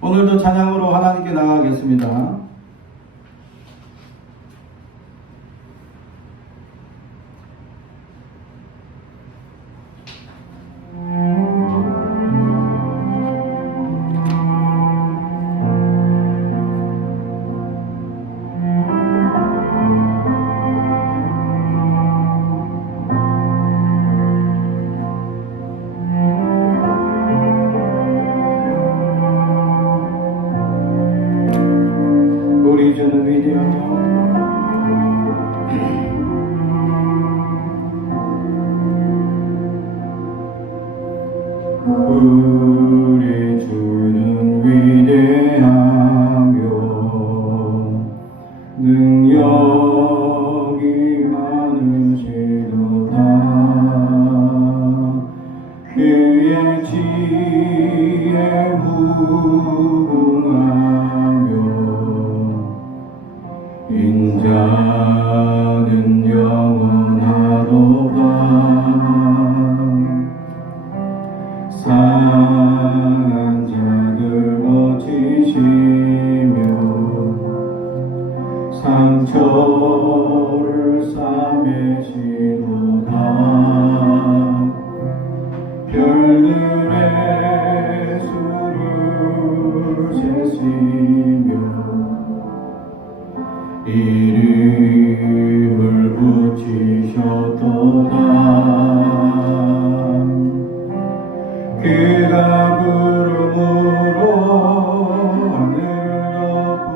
오늘도 찬양으로 하나님께 나아가겠습니다. 우리 주는 위대하며 우리 주는 위대하며 능력이 많으시도다. 그의 지혜 무궁하며 인자는 영원하도다. 상한 자들 고치시며 상처를 싸매시도다. 별들의 수를 세시며 이름을 붙이셨도다. 그가 구름으로 하늘을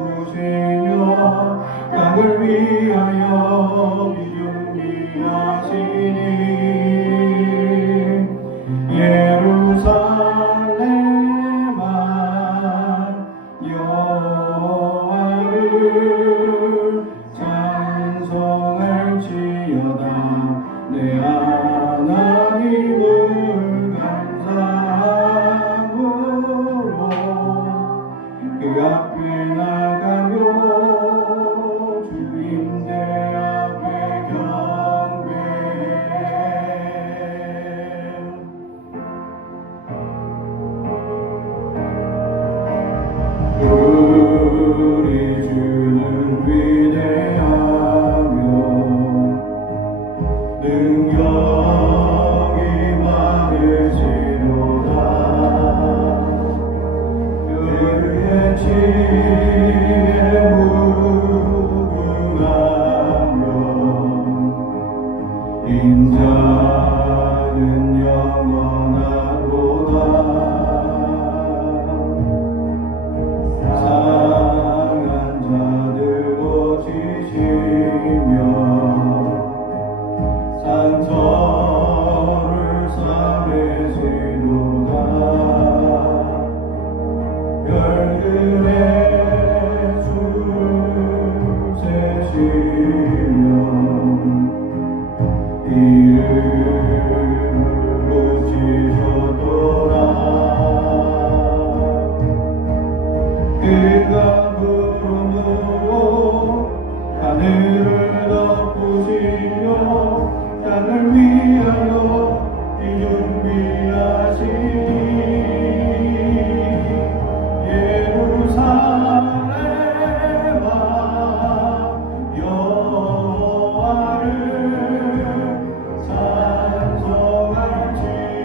덮으시며 땅을 위하여 준비하시니 예루살렘아 여호와를 찬송할지어다. 내 하나님을 감사함으로 그 앞에 나가며 주임대 앞에 경배. 우리 주는 위대하며 능력이 많으시도다. 그의 지혜 무궁하며 인자는 영원하도다. 상한 자들 고치시며 상처를 싸매시도다. 별들의 수를 세시며 이름을 붙이셨도다. 그가 구름으로 하늘을 덮으시며 땅을 위하여 준비하시니 예루살렘아 여호와를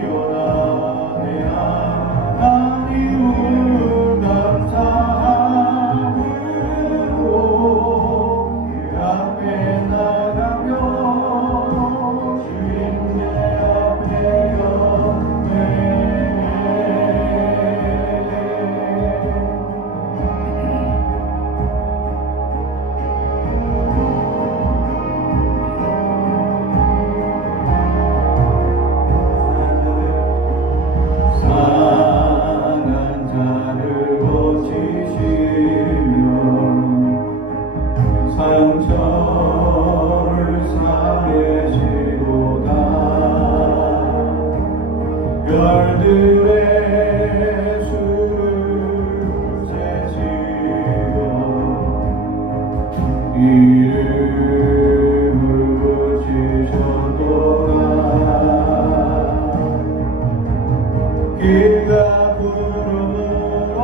찬송할지어다. 내 하나님을 감사함으로 그 앞에 나가며 주님의 앞에 경배. 상한 자를 고치시며 상처를 싸매시도다. 별들의 수를 세시며 이름을 붙이셨도다. 그가 구름으로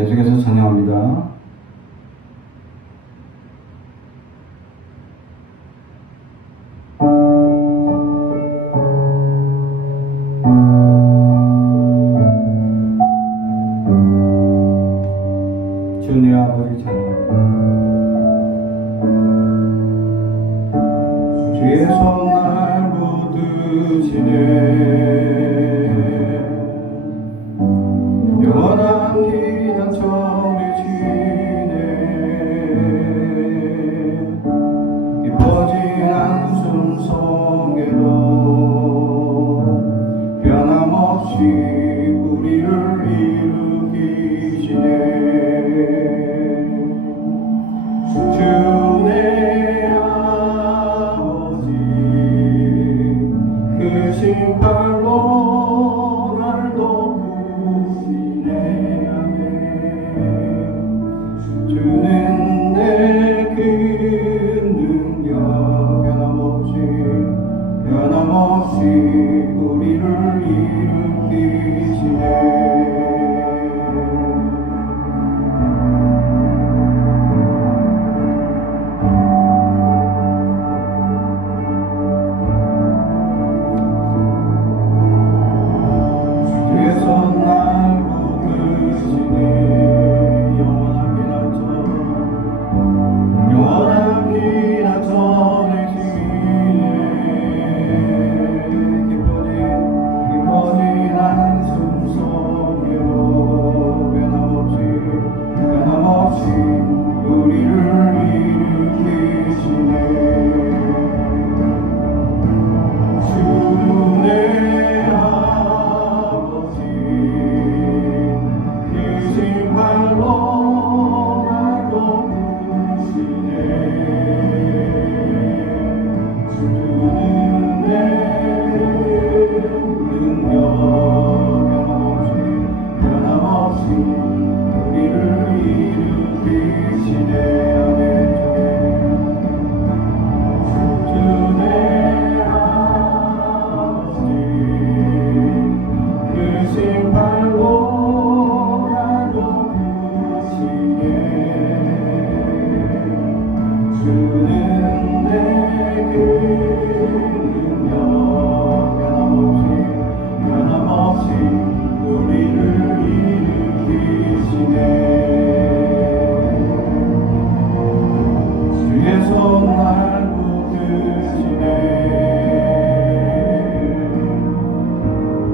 계속해서 찬양합니다. 주님 아버지 찬양합니다. 주의 손 날 붙드시네 영원한 기념 처리시네 깊어진 한숨 속에도 변함없이 우리를 일으키시네 주내 아버지 그 신발로 날 덮으시네 아멘 주는 내 그 능력 변함없이 우리를 일으키시네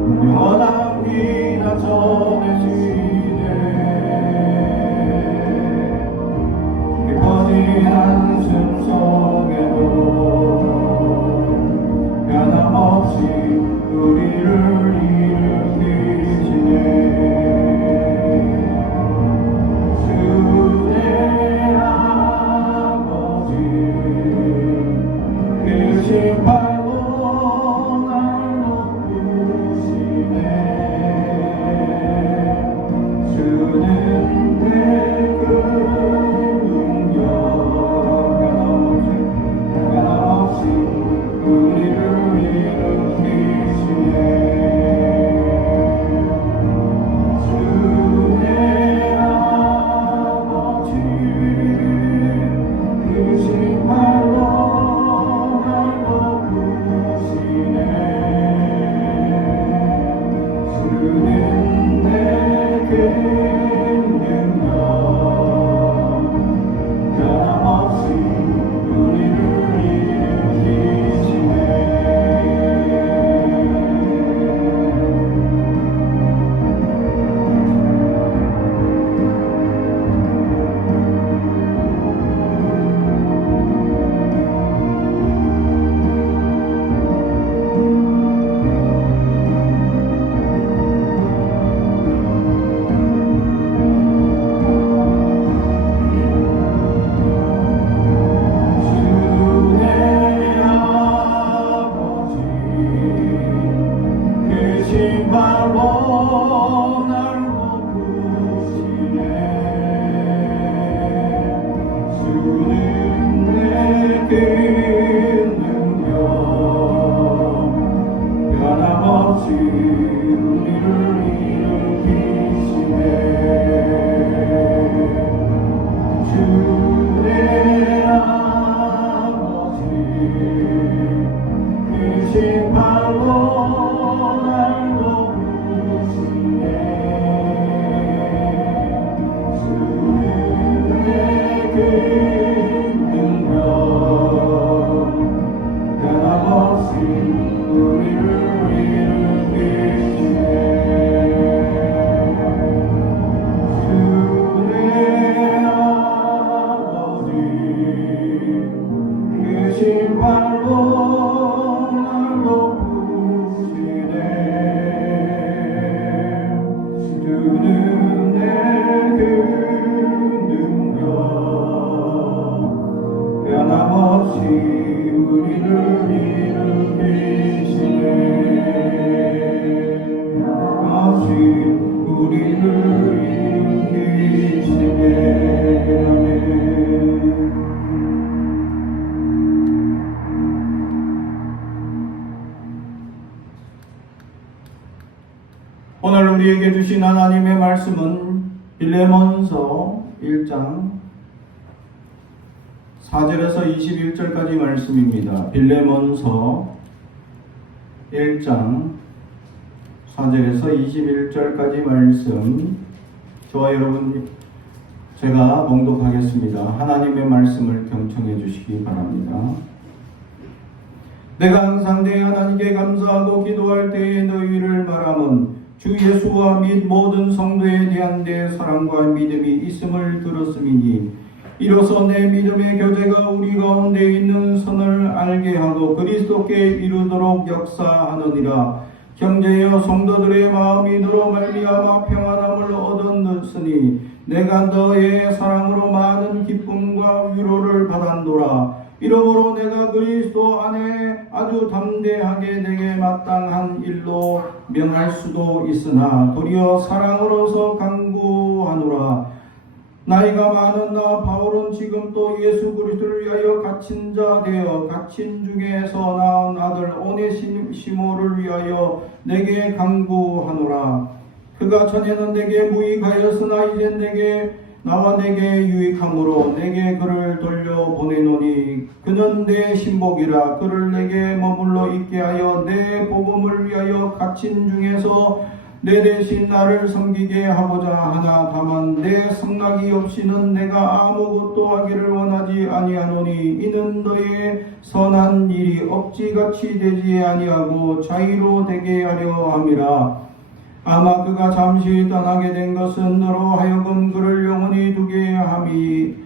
영원한 비나 전해지네 깊어진 한숨 속에도 변함없이 우리를 일으키시네 주의 아버지 그 신발로 날 덮으시네 주는 내 그 능력 변함없이 우리를 일으키시네 주의 아버지 그 신발로 날 덮으시네 주는 내게 능력 변함없이 우리를 일으키시네 주의 아버지 그 신발로 날 덮으시네 주는 내게 능력 변함없이 우리를 일으키시네 능력 변함없이 우리를 일으키시네 주의 아버지 계신 발로 날 높으시네 주는 내 그 능력 변함없이 우리를 일으키시네 변함없이 우리를 일으키시네 아멘. 오늘 우리에게 주신 하나님의 말씀은 빌레몬서 1장 4절에서 21절까지 말씀입니다. 빌레몬서 1장 4절에서 21절까지 말씀. 저와 여러분 제가 봉독하겠습니다. 하나님의 말씀을 경청해 주시기 바랍니다. 내가 항상 내 하나님께 감사하고 기도할 때에 너희를 말함은 주 예수와 및 모든 성도에 대한 내 사랑과 믿음이 있음을 들었음이니 이로써 내 믿음의 교제가 우리 가운데 있는 선을 알게 하고 그리스도께 이르도록 역사하느니라. 형제여 성도들의 마음이 너로 말미암아 평안함을 얻었으니 내가 너의 사랑으로 많은 기쁨과 위로를 받았노라. 이러므로 내가 그리스도 안에 아주 담대하게 내게 마땅한 일로 명할 수도 있으나 도리어 사랑으로서 강구하노라. 나이가 많은 나 바울은 지금 또 예수 그리스도를 위하여 갇힌 자 되어 갇힌 중에서 낳은 아들 오네시모를 위하여 내게 강구하노라. 그가 전에는 내게 무익하였으나 이제 나와 내게 유익함으로 내게 그를 돌려보내노니 그는 내 신복이라. 그를 내게 머물러 있게 하여 내 복음을 위하여 갇힌 중에서 내 대신 나를 섬기게 하고자 하나 다만 내 성낙이 없이는 내가 아무것도 하기를 원하지 아니하노니 이는 너의 선한 일이 억지같이 되지 아니하고 자의로 되게 하려 함이라. 아마 그가 잠시 떠나게 된 것은 너로 하여금 그를 영원히 두게 함이이리니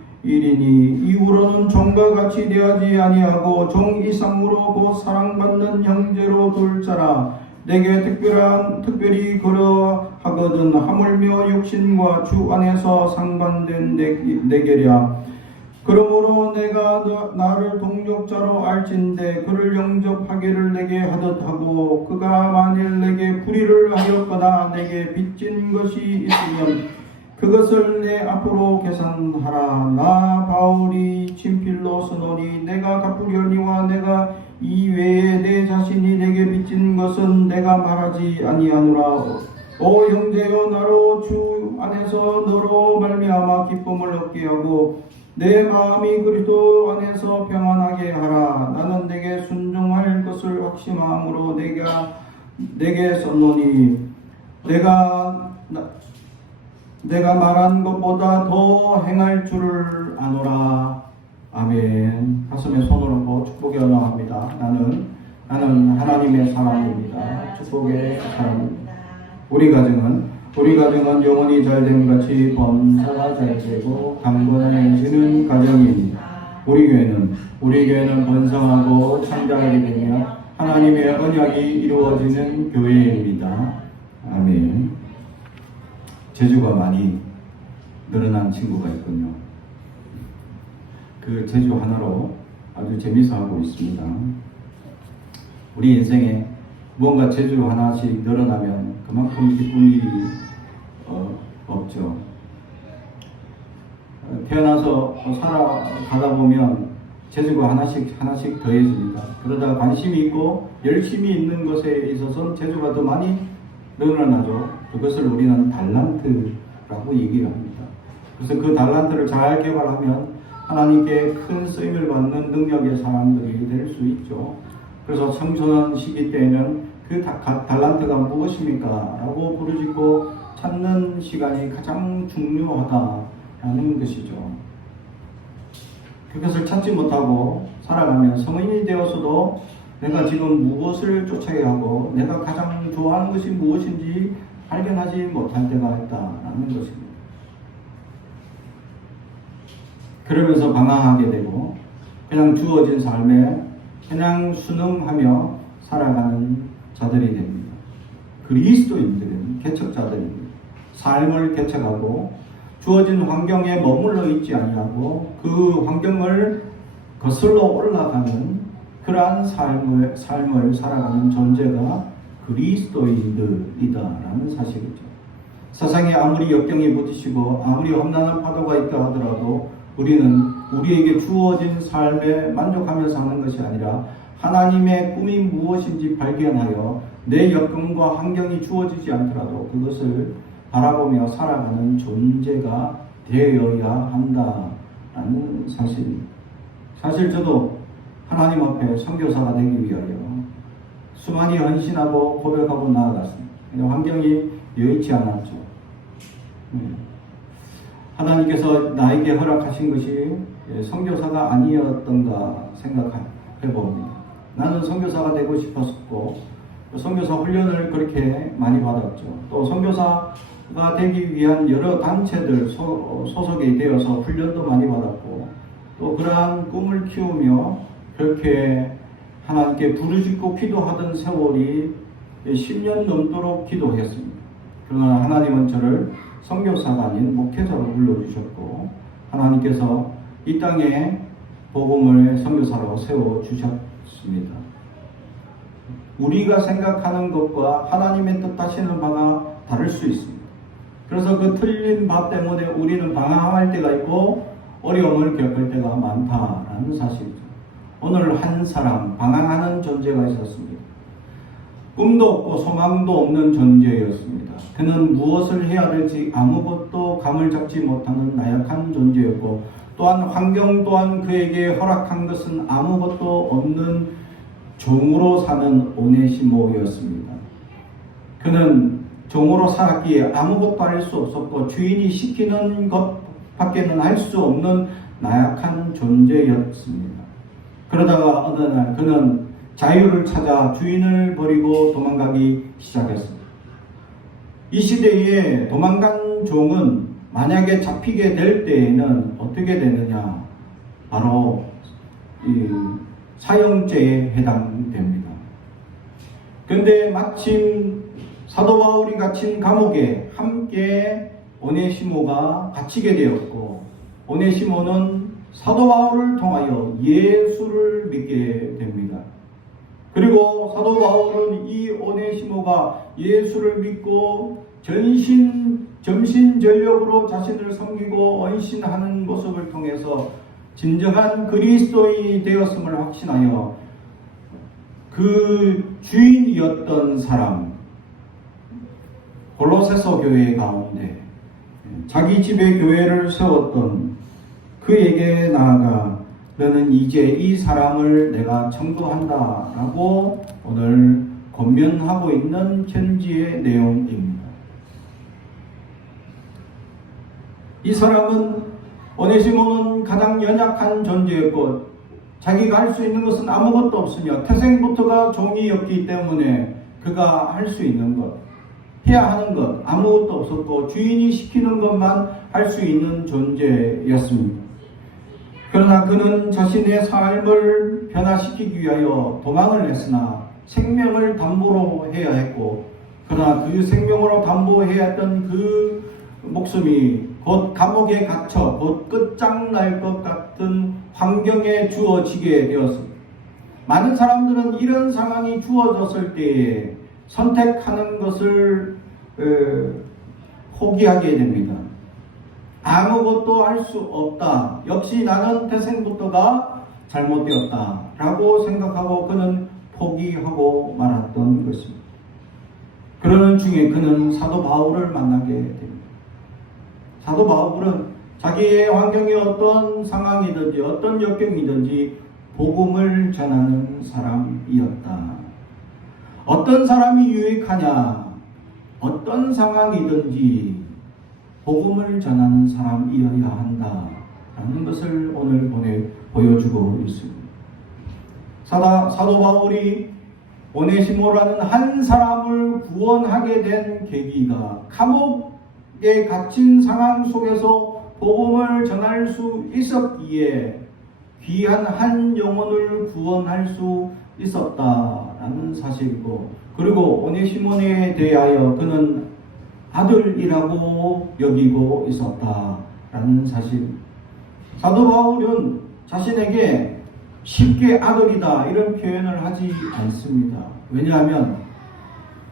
이후로는 종과 같이 대하지 아니하고 종 이상으로 곧 사랑받는 형제로 둘 자라. 내게 특별히 그러하거든 하물며 육신과 주 안에서 상반된 내게랴. 그러므로 내가 나를 동력자로 알진대 그를 영접하기를 내게 하듯 하고 그가 만일 내게 불의를 하였거나 내게 빚진 것이 있으면 그것을 내 앞으로 계산하라. 나 바울이 친필로 쓰노니 내가 갚으려니와 내가 이외에 내 자신이 내게 빚진 것은 내가 말하지 아니하노라. 오 형제여 나로 주 안에서 너로 말미암아 기쁨을 얻게 하고 내 마음이 그리스도 안에서 평안하게 하라. 나는 내게 순종할 것을 확신함으로 내게 썼노니 내가 말한 것보다 더 행할 줄을 아노라. 아멘. 가슴에 손을 얹고 축복의 언어합니다. 나는 하나님의 사람입니다. 축복의 사람입니다. 우리 가정은 영원히 잘됨 같이 범사가 잘되고 강건해지는 가정입니다. 우리 교회는 번성하고 창대하게 되며 하나님의 언약이 이루어지는 교회입니다. 아멘. 재주가 많이 늘어난 친구가 있군요. 그 재주 하나로 아주 재미있어 하고 있습니다. 우리 인생에 무언가 재주 하나씩 늘어나면 그만큼 기쁜 일이 없죠. 태어나서 살아가다 보면 재주가 하나씩 더해집니다. 그러다가 관심이 있고 열심히 있는 것에 있어서 재주가 더 많이 늘어나죠. 그것을 우리는 달란트라고 얘기를 합니다. 그래서 그 달란트를 잘 개발하면 하나님께 큰 쓰임을 받는 능력의 사람들이 될 수 있죠. 그래서 청소년 시기 때에는 그 달란트가 무엇입니까? 라고 부르짖고 찾는 시간이 가장 중요하다라는 것이죠. 그것을 찾지 못하고 살아가면 성인이 되어서도 내가 지금 무엇을 쫓아야 하고 내가 가장 좋아하는 것이 무엇인지 발견하지 못할 때가 있다라는 것입니다. 그러면서 방황하게 되고 그냥 주어진 삶에 그냥 순응하며 살아가는 자들이 됩니다. 그리스도인들은 개척자들입니다. 삶을 개척하고 주어진 환경에 머물러 있지 아니하고 그 환경을 거슬러 올라가는 그러한 삶을 살아가는 존재가 그리스도인들이다라는 사실이죠. 세상에 아무리 역경이 부딪히고 아무리 험난한 파도가 있다 하더라도 우리는 우리에게 주어진 삶에 만족하며 사는 것이 아니라 하나님의 꿈이 무엇인지 발견하여 내 역경과 환경이 주어지지 않더라도 그것을 바라보며 살아가는 존재가 되어야 한다라는 사실입니다. 사실 저도 하나님 앞에 선교사가 되기 위하여 수많이 헌신하고 고백하고 나아갔습니다. 환경이 여의치 않았죠. 하나님께서 나에게 허락하신 것이 선교사가 아니었던가 생각해 봅니다. 나는 선교사가 되고 싶었고 선교사 훈련을 그렇게 많이 받았죠. 또 선교사가 되기 위한 여러 단체들 소속이 되어서 훈련도 많이 받았고 또 그러한 꿈을 키우며 그렇게 하나님께 부르짖고 기도하던 세월이 10년 넘도록 기도했습니다. 그러나 하나님은 저를 선교사가 아닌 목회자로 불러주셨고 하나님께서 이 땅에 복음을 선교사로 세워주셨습니다. 우리가 생각하는 것과 하나님의 뜻하시는 바가 다를 수 있습니다. 그래서 그 틀린 바 때문에 우리는 방황할 때가 있고 어려움을 겪을 때가 많다라는 사실이죠. 오늘 한 사람 방황하는 존재가 있었습니다. 꿈도 없고 소망도 없는 존재였습니다. 그는 무엇을 해야 될지 아무것도 감을 잡지 못하는 나약한 존재였고 또한 환경 또한 그에게 허락한 것은 아무것도 없는 종으로 사는 오네시모였습니다. 그는 종으로 살았기에 아무것도 할 수 없었고 주인이 시키는 것밖에는 할 수 없는 나약한 존재였습니다. 그러다가 어느 날 그는 자유를 찾아 주인을 버리고 도망가기 시작했습니다. 이 시대에 도망간 종은 만약에 잡히게 될 때에는 어떻게 되느냐? 바로 사형죄에 해당됩니다. 그런데 마침 사도 바울이 갇힌 감옥에 함께 오네시모가 갇히게 되었고 오네시모는 사도 바울을 통하여 예수를 믿게 됩니다. 그리고 사도 바울은 이 오네시모가 예수를 믿고 전심전력으로 자신을 섬기고 헌신하는 모습을 통해서 진정한 그리스도인이 되었음을 확신하여 그 주인이었던 사람 골로새서 교회 가운데 자기 집에 교회를 세웠던 그에게 나아가 너는 이제 이 사람을 내가 청구한다 라고 오늘 권면하고 있는 편지의 내용입니다. 이 사람은 오네시모는 가장 연약한 존재였고 자기가 할 수 있는 것은 아무것도 없으며 태생부터가 종이었기 때문에 그가 할 수 있는 것, 해야 하는 것 아무것도 없었고 주인이 시키는 것만 할 수 있는 존재였습니다. 그러나 그는 자신의 삶을 변화시키기 위하여 도망을 했으나 생명을 담보로 해야 했고 그러나 그 생명으로 담보해야 했던 그 목숨이 곧 감옥에 갇혀 곧 끝장날 것 같은 환경에 주어지게 되었습니다. 많은 사람들은 이런 상황이 주어졌을 때에 선택하는 것을 포기하게 됩니다. 아무것도 할 수 없다. 역시 나는 태생부터가 잘못되었다. 라고 생각하고 그는 포기하고 말았던 것입니다. 그러는 중에 그는 사도 바울을 만나게 됩니다. 사도 바울은 자기의 환경이 어떤 상황이든지 어떤 역경이든지 복음을 전하는 사람이었다. 어떤 사람이 유익하냐? 어떤 상황이든지 복음을 전하는 사람이어야 한다 라는 것을 오늘 보여주고 있습니다. 사도 바울이 오네시모라는 한 사람을 구원하게 된 계기가 감옥에 갇힌 상황 속에서 복음을 전할 수 있었기에 귀한 한 영혼을 구원할 수 있었다라는 사실이고, 그리고 오네시모에 대하여 그는 아들이라고 여기고 있었다라는 사실. 사도 바울은 자신에게 쉽게 아들이다 이런 표현을 하지 않습니다. 왜냐하면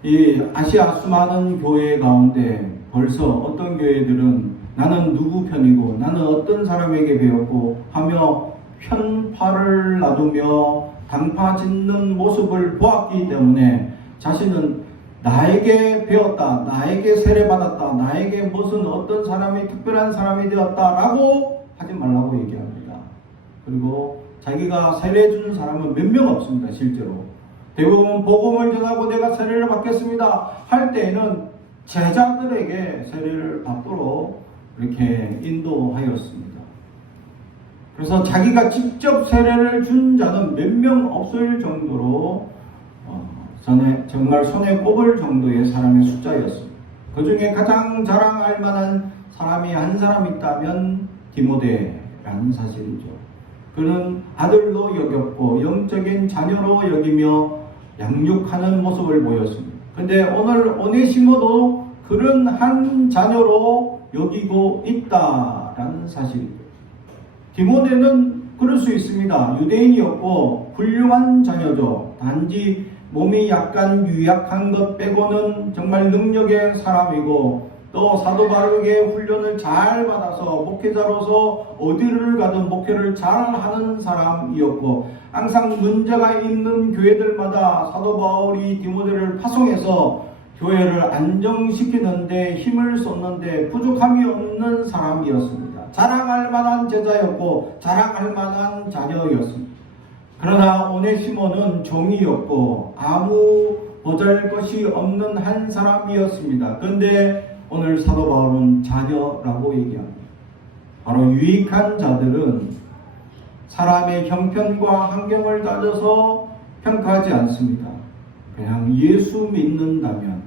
이 아시아 수많은 교회 가운데 벌써 어떤 교회들은 나는 누구 편이고 나는 어떤 사람에게 배웠고 하며 편파를 놔두며 당파 짓는 모습을 보았기 때문에 자신은 나에게 배웠다, 나에게 세례받았다, 나에게 무슨 어떤 사람이 특별한 사람이 되었다라고 하지 말라고 얘기합니다. 그리고 자기가 세례 주는 사람은 몇 명 없습니다. 실제로 대부분 복음을 전하고 내가 세례를 받겠습니다 할 때에는 제자들에게 세례를 받도록 이렇게 인도하였습니다. 그래서 자기가 직접 세례를 준 자는 몇 명 없을 정도로 정말 손에 꼽을 정도의 사람의 숫자였습니다. 그 중에 가장 자랑할 만한 사람이 한 사람 있다면 디모데라는 사실이죠. 그는 아들로 여겼고 영적인 자녀로 여기며 양육하는 모습을 보였습니다. 근데 오늘 오네시모도 그런 한 자녀로 여기고 있다라는 사실이죠. 디모데는 그럴 수 있습니다. 유대인이었고 훌륭한 자녀죠. 단지 몸이 약간 유약한 것 빼고는 정말 능력의 사람이고, 또 사도 바울에게 훈련을 잘 받아서 목회자로서 어디를 가든 목회를 잘 하는 사람이었고, 항상 문제가 있는 교회들마다 사도 바울이 디모데를 파송해서 교회를 안정시키는데 힘을 쏟는데 부족함이 없는 사람이었습니다. 자랑할 만한 제자였고 자랑할 만한 자녀였습니다. 그러나 오네시모는 종이었고 아무 보잘것이 없는 한 사람이었습니다. 그런데 오늘 사도 바울은 자녀라고 얘기합니다. 바로 유익한 자들은 사람의 형편과 환경을 따져서 평가하지 않습니다. 그냥 예수 믿는다면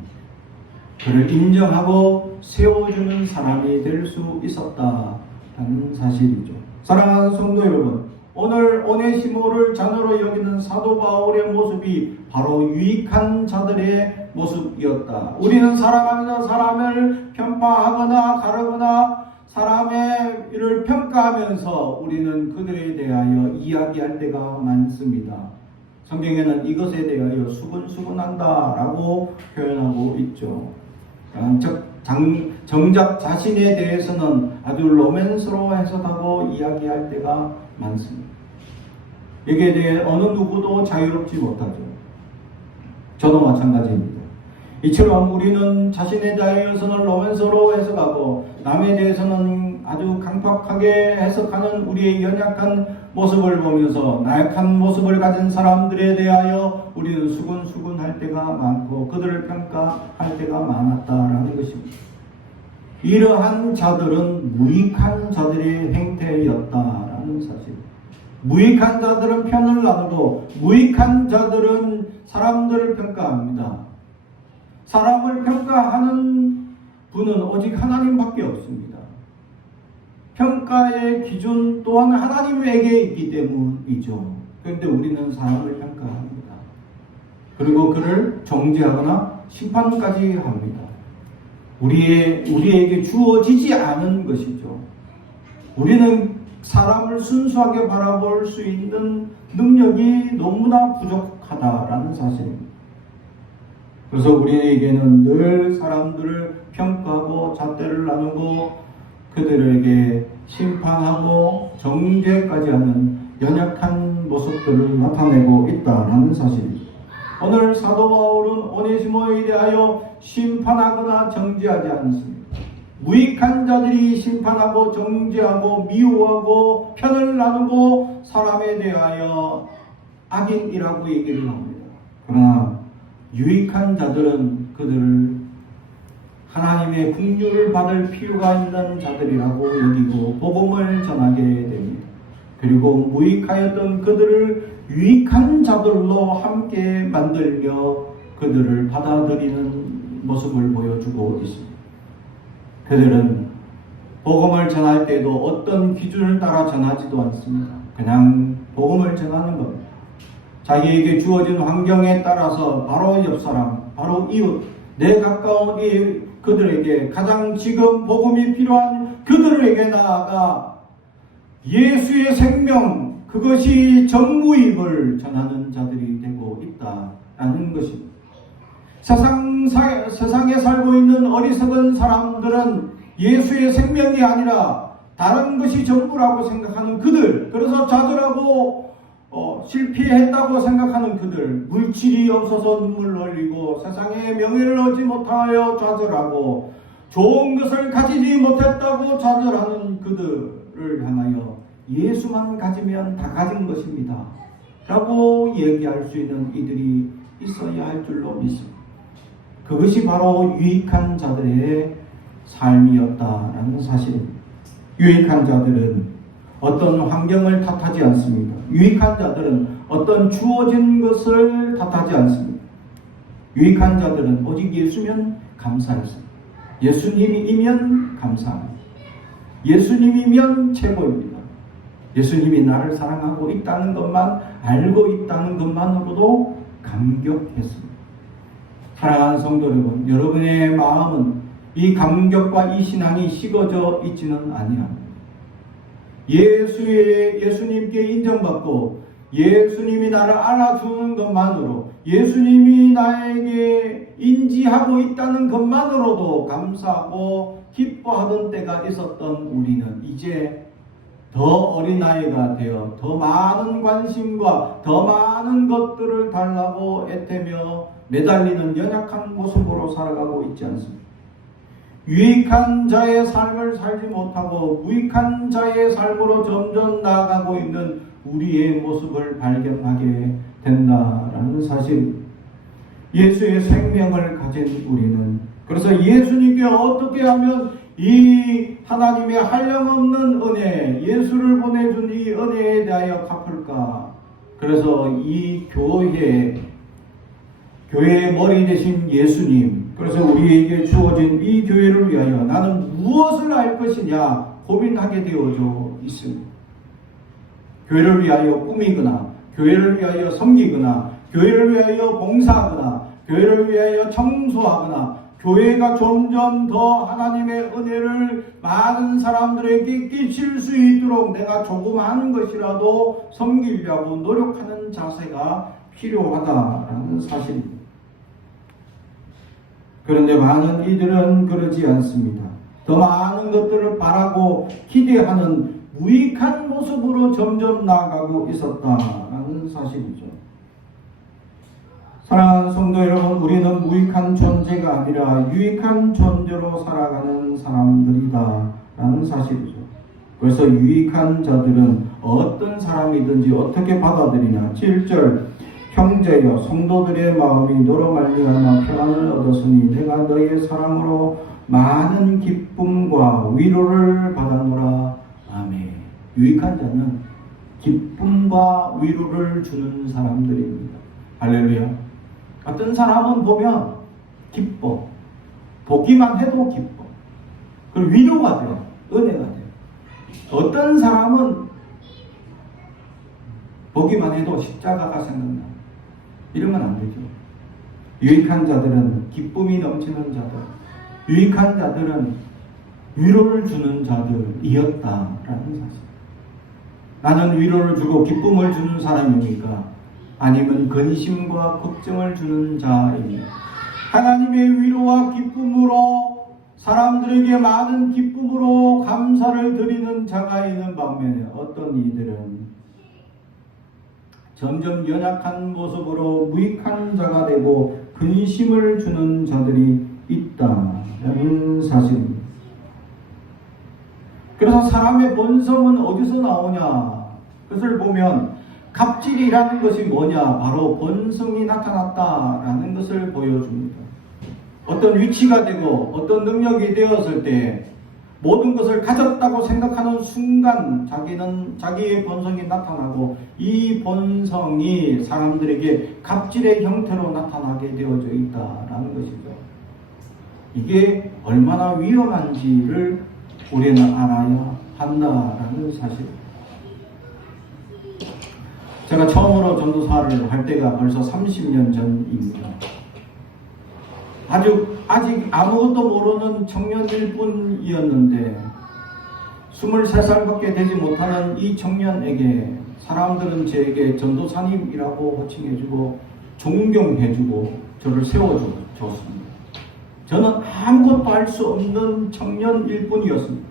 그를 인정하고 세워주는 사람이 될 수 있었다는 사실이죠. 사랑하는 성도 여러분, 오늘 오네시모를 자녀로 여기는 사도 바울의 모습이 바로 유익한 자들의 모습이었다. 우리는 살아가면서 사람을 편파하거나 가르거나 사람의 일을 평가하면서 우리는 그들에 대하여 이야기할 때가 많습니다. 성경에는 이것에 대하여 수근수근한다 라고 표현하고 있죠. 정작 자신에 대해서는 아주 로맨스로 해석하고 이야기할 때가 많습니다. 여기에 대해 어느 누구도 자유롭지 못하죠. 저도 마찬가지입니다. 이처럼 우리는 자신에 대해서는 로맨스로 해석하고 남에 대해서는 아주 강팍하게 해석하는 우리의 연약한 모습을 보면서 나약한 모습을 가진 사람들에 대하여 우리는 수근수근할 때가 많고 그들을 평가할 때가 많았다라는 것입니다. 이러한 자들은 무익한 자들의 행태였다라는 사실. 무익한 자들은 편을 나누고 무익한 자들은 사람들을 평가합니다. 사람을 평가하는 분은 오직 하나님밖에 없습니다. 평가의 기준 또한 하나님에게 있기 때문이죠. 그런데 우리는 사람을 평가합니다. 그리고 그를 정죄하거나 심판까지 합니다. 우리에게 주어지지 않은 것이죠. 우리는 사람을 순수하게 바라볼 수 있는 능력이 너무나 부족하다라는 사실입니다. 그래서 우리에게는 늘 사람들을 평가하고 잣대를 나누고 그들에게 심판하고 정죄까지 하는 연약한 모습들을 나타내고 있다는 사실입니다. 오늘 사도 바울은 오네시모에 대하여 심판하거나 정죄하지 않습니다. 무익한 자들이 심판하고 정죄하고 미워하고 편을 나누고 사람에 대하여 악인이라고 얘기를 합니다. 그러나 유익한 자들은 그들을 하나님의 긍휼을 받을 필요가 있는 자들이라고 여기고 복음을 전하게 됩니다. 그리고 무익하였던 그들을 유익한 자들로 함께 만들며 그들을 받아들이는 모습을 보여주고 있습니다. 그들은 복음을 전할 때도 어떤 기준을 따라 전하지도 않습니다. 그냥 복음을 전하는 겁니다. 자기에게 주어진 환경에 따라서 바로 옆사람, 바로 이웃, 내 가까운 그들에게 가장 지금 복음이 필요한 그들에게 나아가 예수의 생명, 그것이 전부임을 전하는 자들이 되고 있다라는 것입니다. 세상에 살고 있는 어리석은 사람들은 예수의 생명이 아니라 다른 것이 전부라고 생각하는 그들, 그래서 좌절하고 실패했다고 생각하는 그들, 물질이 없어서 눈물 흘리고 세상에 명예를 얻지 못하여 좌절하고 좋은 것을 가지지 못했다고 좌절하는 그들을 향하여 예수만 가지면 다 가진 것입니다 라고 얘기할 수 있는 이들이 있어야 할 줄로 믿습니다. 그것이 바로 유익한 자들의 삶이었다라는 사실입니다. 유익한 자들은 어떤 환경을 탓하지 않습니다. 유익한 자들은 어떤 주어진 것을 탓하지 않습니다. 유익한 자들은 오직 예수면 감사했습니다. 예수님이면 감사합니다. 예수님이면 최고입니다. 예수님이 나를 사랑하고 있다는 것만 알고 있다는 것만으로도 감격했습니다. 사랑하는 성도 여러분, 여러분의 마음은 이 감격과 이 신앙이 식어져 있지는 아니합니다. 예수님께 인정받고 예수님이 나를 알아주는 것만으로, 예수님이 나에게 인지하고 있다는 것만으로도 감사하고 기뻐하던 때가 있었던 우리는 이제 더 어린아이가 되어 더 많은 관심과 더 많은 것들을 달라고 애태며 매달리는 연약한 모습으로 살아가고 있지 않습니다. 유익한 자의 삶을 살지 못하고 무익한 자의 삶으로 점점 나아가고 있는 우리의 모습을 발견하게 된다라는 사실. 예수의 생명을 가진 우리는, 그래서 예수님께 어떻게 하면 이 하나님의 한량없는 은혜, 예수를 보내준 이 은혜에 대하여 갚을까? 그래서 이 교회의 머리 되신 예수님, 그래서 우리에게 주어진 이 교회를 위하여 나는 무엇을 할 것이냐 고민하게 되어져 있습니다. 교회를 위하여 꾸미거나, 교회를 위하여 섬기거나, 교회를 위하여 봉사하거나, 교회를 위하여 청소하거나, 교회가 점점 더 하나님의 은혜를 많은 사람들에게 끼칠 수 있도록 내가 조그마한 것이라도 섬기려고 노력하는 자세가 필요하다라는 사실입니다. 그런데 많은 이들은 그러지 않습니다. 더 많은 것들을 바라고 기대하는 무익한 모습으로 점점 나아가고 있었다라는 사실이죠. 사랑하는 성도 여러분, 우리는 무익한 존재가 아니라 유익한 존재로 살아가는 사람들이다 라는 사실이죠. 그래서 유익한 자들은 어떤 사람이든지 어떻게 받아들이냐. 7절, 형제여 성도들의 마음이 너로 말미암아 평안을 얻었으니 내가 너의 사랑으로 많은 기쁨과 위로를 받았노라. 아멘. 유익한 자는 기쁨과 위로를 주는 사람들입니다. 할렐루야. 어떤 사람은 보면 기뻐, 보기만 해도 기뻐, 그리고 위로가 돼요, 은혜가 돼요. 어떤 사람은 보기만 해도 십자가가 생각나. 이러면 안 되죠. 유익한 자들은 기쁨이 넘치는 자들, 유익한 자들은 위로를 주는 자들이었다라는 사실. 나는 위로를 주고 기쁨을 주는 사람입니까? 아니면 근심과 걱정을 주는 자입니다. 하나님의 위로와 기쁨으로 사람들에게 많은 기쁨으로 감사를 드리는 자가 있는 반면에 어떤 이들은 점점 연약한 모습으로 무익한 자가 되고 근심을 주는 자들이 있다는 사실입니다. 그래서 사람의 본성은 어디서 나오냐? 그것을 보면 갑질이라는 것이 뭐냐? 바로 본성이 나타났다라는 것을 보여줍니다. 어떤 위치가 되고 어떤 능력이 되었을 때 모든 것을 가졌다고 생각하는 순간 자기는 자기의 본성이 나타나고 이 본성이 사람들에게 갑질의 형태로 나타나게 되어져 있다라는 것이죠. 이게 얼마나 위험한지를 우리는 알아야 한다라는 사실. 제가 처음으로 전도사를 할 때가 벌써 30년 전입니다. 아직 아무것도 모르는 청년일 뿐이었는데 23살밖에 되지 못하는 이 청년에게 사람들은 저에게 전도사님이라고 호칭해주고 존경해주고 저를 세워줬습니다. 저는 아무것도 할 수 없는 청년일 뿐이었습니다.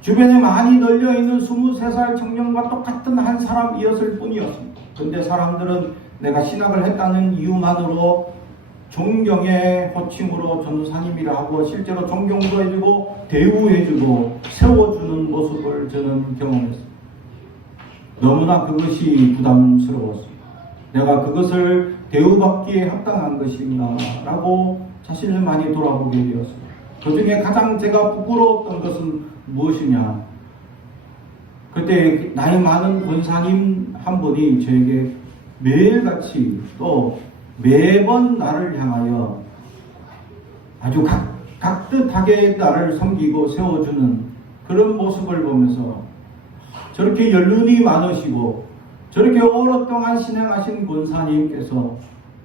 주변에 많이 널려있는 23살 청년과 똑같은 한 사람이었을 뿐이었습니다. 그런데 사람들은 내가 신학을 했다는 이유만으로 존경의 호칭으로 전도사님이라 하고 실제로 존경도 해주고 대우해주고 세워주는 모습을 저는 경험했습니다. 너무나 그것이 부담스러웠습니다. 내가 그것을 대우받기에 합당한 것인가 라고 자신을 많이 돌아보게 되었습니다. 그 중에 가장 제가 부끄러웠던 것은 무엇이냐, 그때 나이 많은 권사님 한 분이 저에게 매일같이 또 매번 나를 향하여 아주 각듯하게 나를 섬기고 세워주는 그런 모습을 보면서 저렇게 연륜이 많으시고 저렇게 오랫동안 신행하신 권사님께서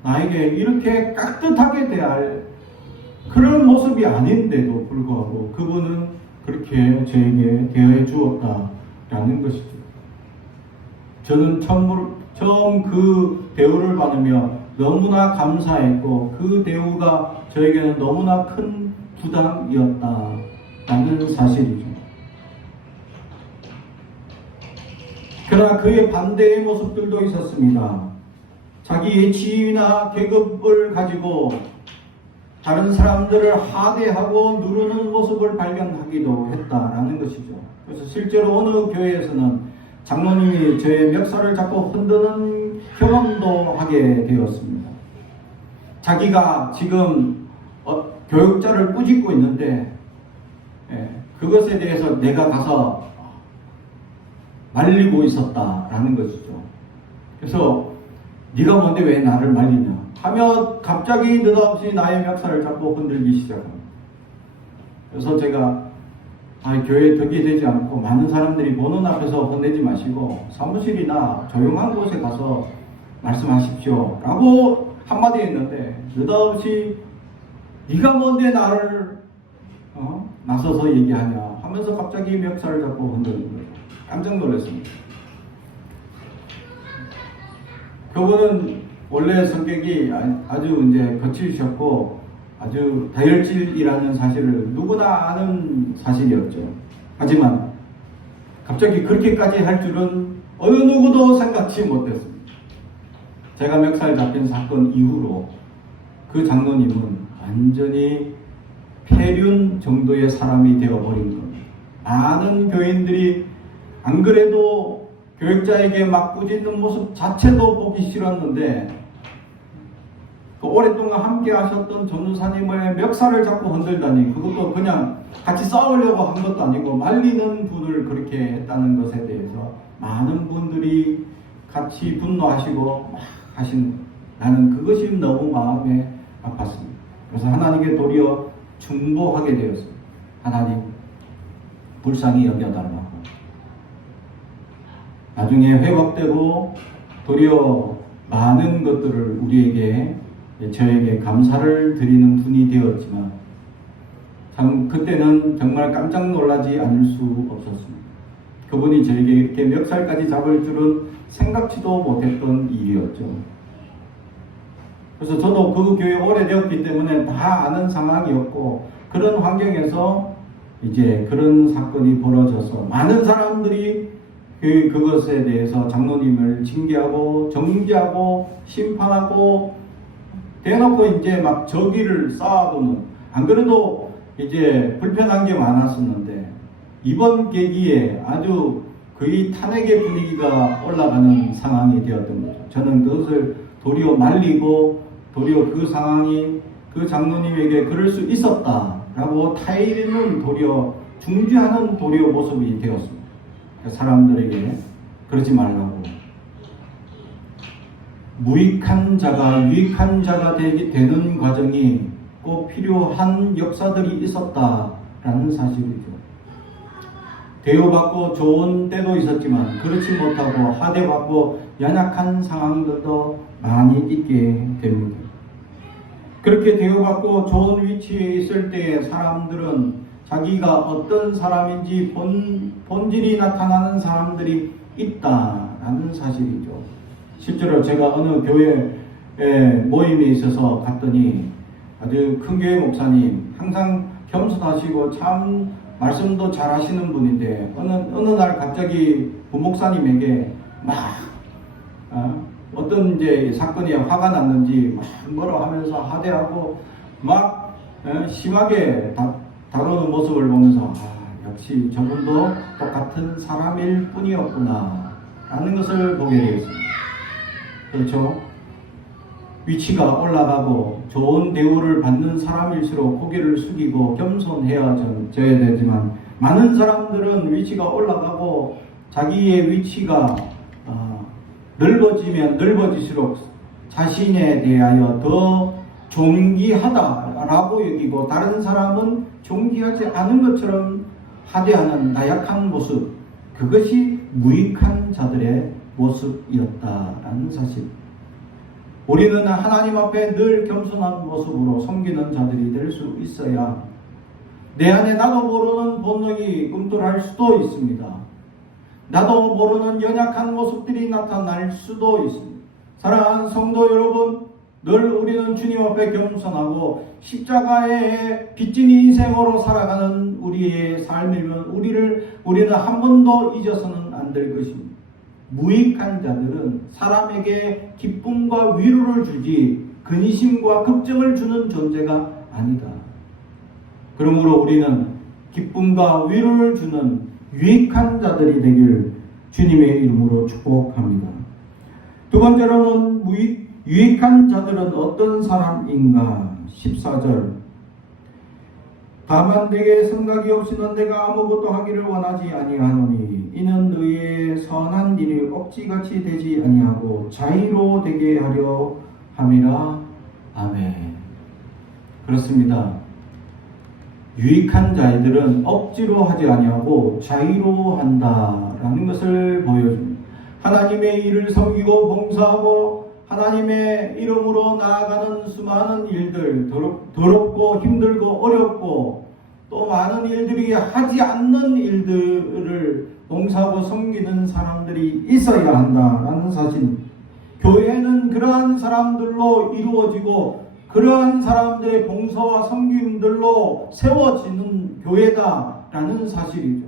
나에게 이렇게 깍듯하게 대할 그런 모습이 아닌데도 불구하고 그분은 그렇게 저에게 대해 주었다라는 것이죠. 저는 처음 그 대우를 받으며 너무나 감사했고 그 대우가 저에게는 너무나 큰 부담이었다라는 사실이죠. 그러나 그의 반대의 모습들도 있었습니다. 자기의 지위나 계급을 가지고 다른 사람들을 하대하고 누르는 모습을 발견하기도 했다라는 것이죠. 그래서 실제로 어느 교회에서는 장로님이 저의 멱살을 잡고 흔드는 경험도 하게 되었습니다. 자기가 지금 교육자를 꾸짖고 있는데 그것에 대해서 내가 가서 말리고 있었다라는 것이죠. 그래서 네가 뭔데 왜 나를 말리냐 하며 갑자기 느닷없이 나의 멱살을 잡고 흔들기 시작합니다. 그래서 제가 교회에 덕이 되지 않고 많은 사람들이 보는 앞에서 혼내지 마시고 사무실이나 조용한 곳에 가서 말씀하십시오 라고 한마디 했는데 느닷없이 네가 뭔데 나를 나서서 얘기하냐 하면서 갑자기 멱살을 잡고 흔드는 거예요. 깜짝 놀랐습니다. 그분은 원래 성격이 아주 이제 거칠으셨고 아주 다혈질이라는 사실을 누구나 아는 사실이었죠. 하지만 갑자기 그렇게까지 할 줄은 어느 누구도 생각지 못했습니다. 제가 멱살 잡힌 사건 이후로 그 장로님은 완전히 폐륜 정도의 사람이 되어버린 겁니다. 많은 교인들이 안 그래도 교육자에게 막 꾸짖는 모습 자체도 보기 싫었는데 그 오랫동안 함께 하셨던 전도사님의 멱살을 잡고 흔들다니 그것도 그냥 같이 싸우려고 한 것도 아니고 말리는 분을 그렇게 했다는 것에 대해서 많은 분들이 같이 분노하시고 막 하신 나는 그것이 너무 마음에 아팠습니다. 그래서 하나님께 도리어 중보하게 되었습니다. 하나님 불쌍히 여겨달라고. 나중에 회복되고 도리어 많은 것들을 우리에게 저에게 감사를 드리는 분이 되었지만 참 그때는 정말 깜짝 놀라지 않을 수 없었습니다. 그분이 저에게 이렇게 멱살까지 잡을 줄은 생각지도 못했던 일이었죠. 그래서 저도 그 교회에 오래되었기 때문에 다 아는 상황이었고 그런 환경에서 이제 그런 사건이 벌어져서 많은 사람들이 그것에 대해서 장로님을 징계하고 정죄하고 심판하고 대놓고 이제 막 적의를 쌓아두는, 안 그래도 이제 불편한 게 많았었는데 이번 계기에 아주 거의 탄핵의 분위기가 올라가는 상황이 되었던 거죠. 저는 그것을 도리어 말리고 도리어 그 상황이 그 장로님에게 그럴 수 있었다라고 타이르는 도리어 중지하는 도리어 모습이 되었습니다. 사람들에게 그러지 말라고. 무익한 자가 유익한 자가 되는 과정이 꼭 필요한 역사들이 있었다라는 사실이죠. 대우받고 좋은 때도 있었지만 그렇지 못하고 하대받고 연약한 상황들도 많이 있게 됩니다. 그렇게 대우받고 좋은 위치에 있을 때에 사람들은 자기가 어떤 사람인지 본질이 나타나는 사람들이 있다라는 사실이죠. 실제로 제가 어느 교회 모임에 있어서 갔더니 아주 큰 교회 목사님, 항상 겸손하시고 참 말씀도 잘 하시는 분인데 어느 날 갑자기 부목사님에게 막 어떤 이제 사건이 화가 났는지 막 뭐라 하면서 하대하고 막 심하게 다루는 모습을 보면서 역시 저분도 똑같은 사람일 뿐이었구나 라는 것을 보게 되었습니다. 그렇죠? 위치가 올라가고 좋은 대우를 받는 사람일수록 고개를 숙이고 겸손해야 되지만 많은 사람들은 위치가 올라가고 자기의 위치가 넓어지면 넓어질수록 자신에 대하여 더 존귀하다라고 여기고 다른 사람은 존귀하지 않은 것처럼 하대하는 나약한 모습, 그것이 무익한 자들의 모습이었다라는 사실. 우리는 하나님 앞에 늘 겸손한 모습으로 섬기는 자들이 될 수 있어야 내 안에 나도 모르는 본능이 꿈틀할 수도 있습니다. 나도 모르는 연약한 모습들이 나타날 수도 있습니다. 사랑하는 성도 여러분, 늘 우리는 주님 앞에 겸손하고 십자가의 빚진 인생으로 살아가는 우리의 삶이면 우리는 한 번도 잊어서는 안 될 것입니다. 무익한 자들은 사람에게 기쁨과 위로를 주지 근심과 걱정을 주는 존재가 아니다. 그러므로 우리는 기쁨과 위로를 주는 유익한 자들이 되길 주님의 이름으로 축복합니다. 두 번째로는 유익한 자들은 어떤 사람인가? 14절. 다만 내게 생각이 없이는 내가 아무것도 하기를 원하지 아니하노니 이는 너희의 선한 일이 억지같이 되지 아니하고 자의로 되게 하려 함이라. 아멘. 그렇습니다. 유익한 자들은 억지로 하지 아니하고 자의로 한다라는 것을 보여줍니다. 하나님의 일을 섬기고 봉사하고 하나님의 이름으로 나아가는 수많은 일들, 더럽고 힘들고 어렵고 또 많은 일들이 하지 않는 일들을 봉사하고 섬기는 사람들이 있어야 한다라는 사실. 교회는 그러한 사람들로 이루어지고 그러한 사람들의 봉사와 섬김들로 세워지는 교회다라는 사실이죠.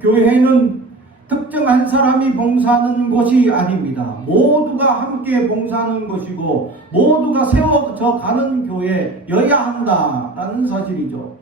교회는 특정한 사람이 봉사하는 곳이 아닙니다. 모두가 함께 봉사하는 것이고 모두가 세워져 가는 교회여야 한다라는 사실이죠.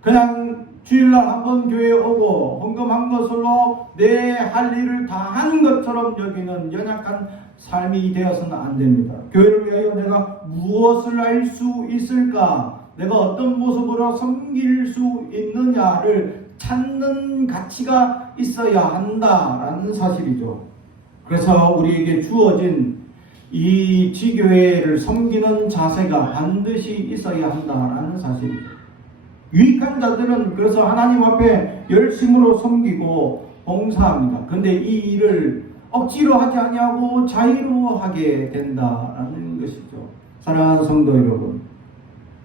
그냥 주일날 한번 교회에 오고 헌금한 것으로 내 할 일을 다 하는 것처럼 여기는 연약한 삶이 되어서는 안 됩니다. 교회를 위하여 내가 무엇을 할 수 있을까? 내가 어떤 모습으로 섬길 수 있느냐를 찾는 가치가 있어야 한다라는 사실이죠. 그래서 우리에게 주어진 이 지교회를 섬기는 자세가 반드시 있어야 한다라는 사실이죠. 유익한 자들은 그래서 하나님 앞에 열심으로 섬기고 봉사합니다. 근데 이 일을 억지로 하지 아니하고 자유로 하게 된다라는 것이죠. 사랑하는 성도 여러분,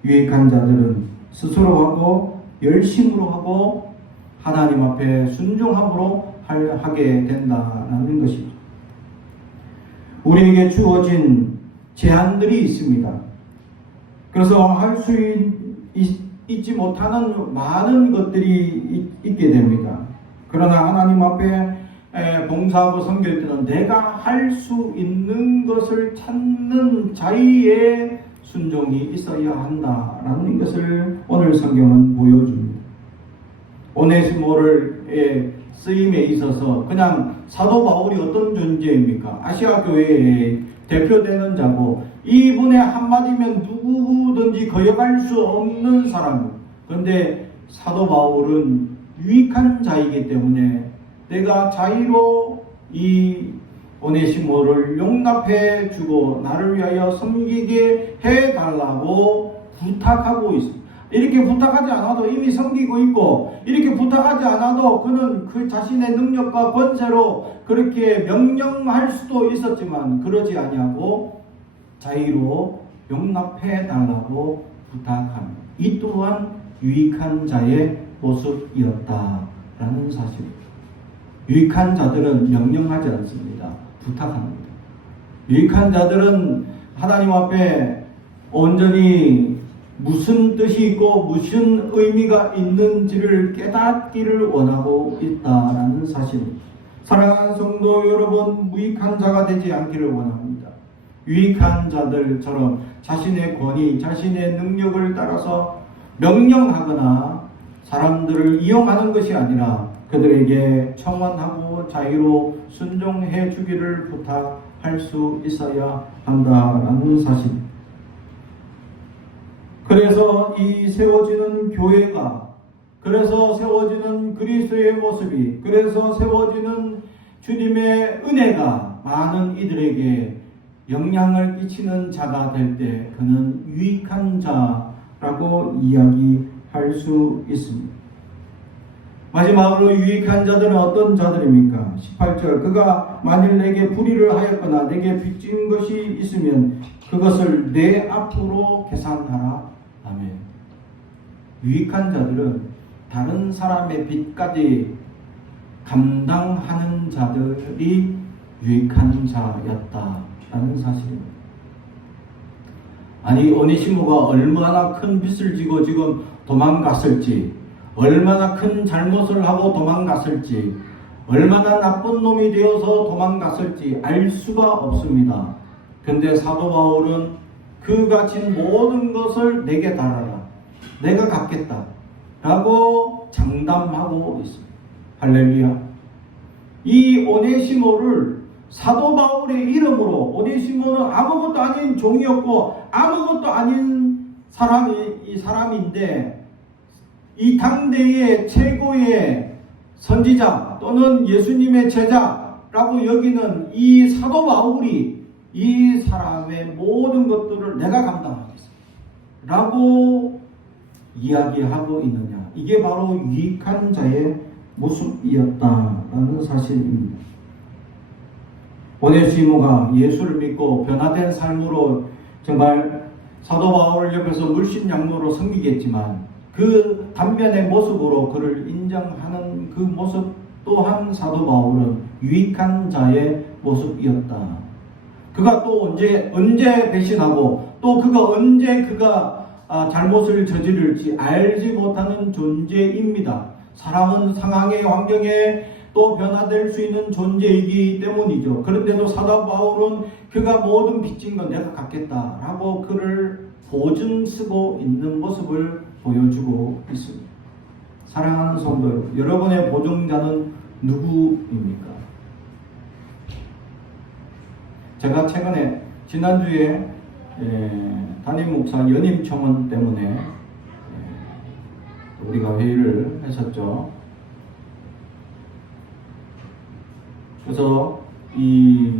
유익한 자들은 스스로 하고 열심으로 하고 하나님 앞에 순종함으로 하게 된다라는 것이죠. 우리에게 주어진 제한들이 있습니다. 그래서 할 수 있지 못하는 많은 것들이 있게 됩니다. 그러나 하나님 앞에 봉사하고 섬길 때는 내가 할 수 있는 것을 찾는 자의의 순종이 있어야 한다라는 것을 오늘 성경은 보여줍니다. 오네시모를 쓰임에 있어서 그냥 사도 바울이 어떤 존재입니까? 아시아 교회의 대표되는 자고 이분의 한마디면 누구든지 거역할 수 없는 사람. 그런데 사도 바울은 유익한 자이기 때문에 내가 자의로 이 오네시모를 용납해 주고 나를 위하여 섬기게 해달라고 부탁하고 있습니다. 이렇게 부탁하지 않아도 이미 섬기고 있고, 이렇게 부탁하지 않아도 그는 그 자신의 능력과 권세로 그렇게 명령할 수도 있었지만 그러지 아니하고 자의로 용납해 달라고 부탁합니다. 이 또한 유익한 자의 모습이었다라는 사실입니다. 유익한 자들은 명령하지 않습니다. 부탁합니다. 유익한 자들은 하나님 앞에 온전히 무슨 뜻이 있고 무슨 의미가 있는지를 깨닫기를 원하고 있다라는 사실입니다. 사랑하는 성도 여러분, 무익한 자가 되지 않기를 원합니다. 유익한 자들처럼 자신의 권위, 자신의 능력을 따라서 명령하거나 사람들을 이용하는 것이 아니라 그들에게 청원하고 자유로 순종해 주기를 부탁할 수 있어야 한다라는 사실. 그래서 이 세워지는 교회가, 그래서 세워지는 그리스도의 모습이, 그래서 세워지는 주님의 은혜가 많은 이들에게 영향을 끼치는 자가 될 때 그는 유익한 자라고 이야기할 수 있습니다. 마지막으로 유익한 자들은 어떤 자들입니까? 18절, 그가 만일 내게 불의를 하였거나 내게 빚진 것이 있으면 그것을 내 앞으로 계산하라. 아멘. 유익한 자들은 다른 사람의 빚까지 감당하는 자들이 유익한 자였다라는 사실입니다. 아니, 오네시모가 얼마나 큰 빚을 지고 지금 도망갔을지, 얼마나 큰 잘못을 하고 도망갔을지, 얼마나 나쁜 놈이 되어서 도망갔을지 알 수가 없습니다. 근데 사도 바울은 그가 진 모든 것을 내게 달아라, 내가 갚겠다 라고 장담하고 있습니다. 할렐루야. 이 오네시모를 사도 바울의 이름으로, 오네시모는 아무것도 아닌 종이었고 아무것도 아닌 사람인데 이 당대의 최고의 선지자 또는 예수님의 제자라고 여기는 이 사도 바울이 이 사람의 모든 것들을 내가 감당하겠습니다 라고 이야기하고 있느냐, 이게 바로 유익한 자의 모습이었다라는 사실입니다. 오네시모가 예수를 믿고 변화된 삶으로 정말 사도 바울 옆에서 물신양모로 섬기겠지만 그 단면의 모습으로 그를 인정하는 그 모습 또한 사도 바울은 유익한 자의 모습이었다. 그가 또 언제 배신하고 또 그가 언제 잘못을 저지를지 알지 못하는 존재입니다. 사람은 상황의 환경에 또 변화될 수 있는 존재이기 때문이죠. 그런데도 사도 바울은 그가 모든 빚진 건 내가 갚겠다라고 그를 보증 쓰고 있는 모습을 보여주고 있습니다. 사랑하는 성도 여러분의 보증자는 누구입니까? 제가 최근에 지난주에 담임 목사 연임 청원 때문에 우리가 회의를 했었죠. 그래서 이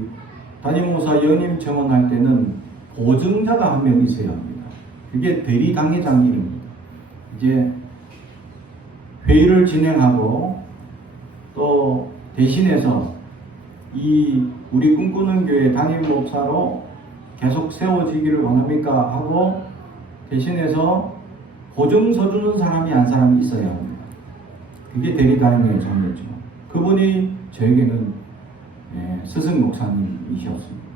담임 목사 연임 청원할 때는 보증자가 한 명 있어야 합니다. 그게 대리 당회장 일입니다. 이제 회의를 진행하고 또 대신해서 이 우리 꿈꾸는 교회 담임 목사로 계속 세워지기를 원합니까? 하고 대신해서 보증서 주는 사람이 한 사람이 있어야 합니다. 그게 대리당회장이었죠. 그분이 저에게는 스승 목사님이셨습니다.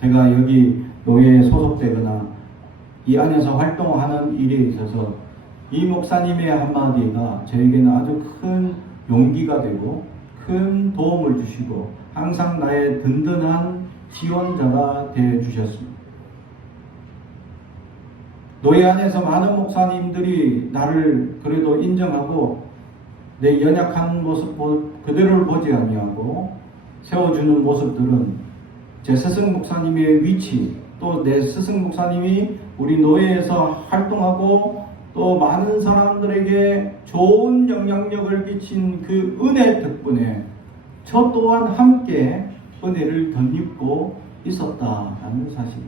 제가 여기 노예에 소속되거나 이 안에서 활동하는 일에 있어서 이 목사님의 한마디가 저에게는 아주 큰 용기가 되고 큰 도움을 주시고 항상 나의 든든한 지원자가 되어 주셨습니다. 노예 안에서 많은 목사님들이 나를 그래도 인정하고 내 연약한 모습 그대로를 보지 아니하고 세워주는 모습들은 제 스승 목사님의 위치, 또 내 스승 목사님이 우리 노예에서 활동하고 또 많은 사람들에게 좋은 영향력을 끼친 그 은혜 덕분에 저 또한 함께 은혜를 덧입고 있었다라는 사실.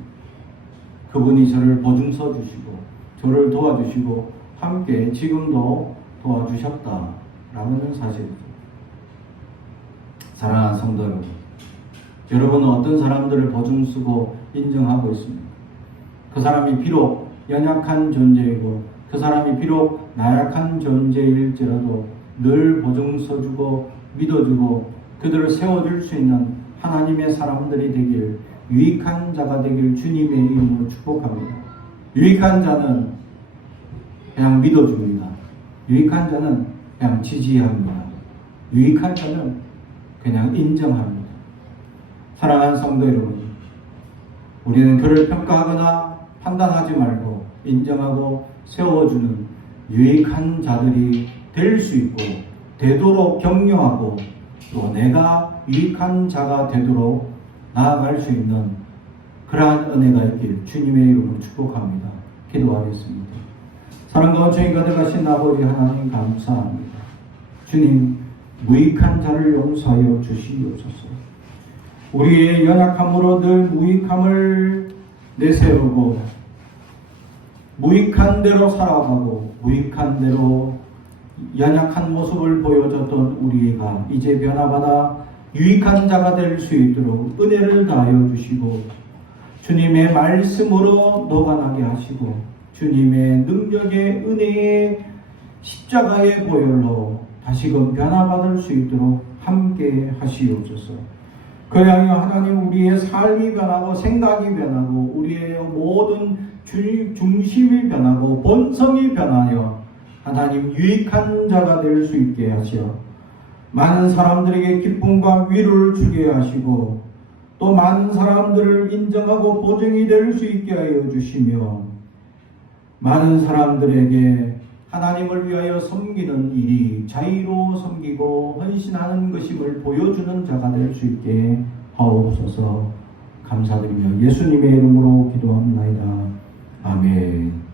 그분이 저를 보증서 주시고 저를 도와주시고 함께 지금도 도와주셨다라는 사실이죠. 사랑하는 성도 여러분, 여러분은 어떤 사람들을 보증쓰고 인정하고 있습니까? 그 사람이 비록 연약한 존재이고 그 사람이 비록 나약한 존재일지라도 늘 보증서주고 믿어주고 그들을 세워줄 수 있는 하나님의 사람들이 되길, 유익한 자가 되길 주님의 이름으로 축복합니다. 유익한 자는 그냥 믿어줍니다. 유익한 자는 그냥 지지합니다. 유익한 자는 그냥 인정합니다. 사랑하는 성도 여러분, 우리는 그를 평가하거나 판단하지 말고 인정하고 세워주는 유익한 자들이 될 수 있고 되도록 격려하고 또 내가 유익한 자가 되도록 나아갈 수 있는 그러한 은혜가 있길 주님의 이름으로 축복합니다. 기도하겠습니다. 사랑과 은총이 가득하신 아버지 하나님 감사합니다. 주님, 무익한 자를 용서하여 주시옵소서. 우리의 연약함으로 늘 무익함을 내세우고 무익한 대로 살아가고 무익한 대로 연약한 모습을 보여줬던 우리가 이제 변화받아 유익한 자가 될 수 있도록 은혜를 다하여 주시고 주님의 말씀으로 녹아나게 하시고 주님의 능력의 은혜의 십자가의 보혈로 다시금 변화받을 수 있도록 함께 하시옵소서. 그리하여 하나님, 우리의 삶이 변하고 생각이 변하고 우리의 모든 중심이 변하고 본성이 변하여 하나님 유익한 자가 될 수 있게 하시어 많은 사람들에게 기쁨과 위로를 주게 하시고 또 많은 사람들을 인정하고 보증이 될 수 있게 하여 주시며 많은 사람들에게 하나님을 위하여 섬기는 일이 자의로 섬기고 헌신하는 것임을 보여주는 자가 될 수 있게 하옵소서. 감사드리며 예수님의 이름으로 기도합니다. 아멘.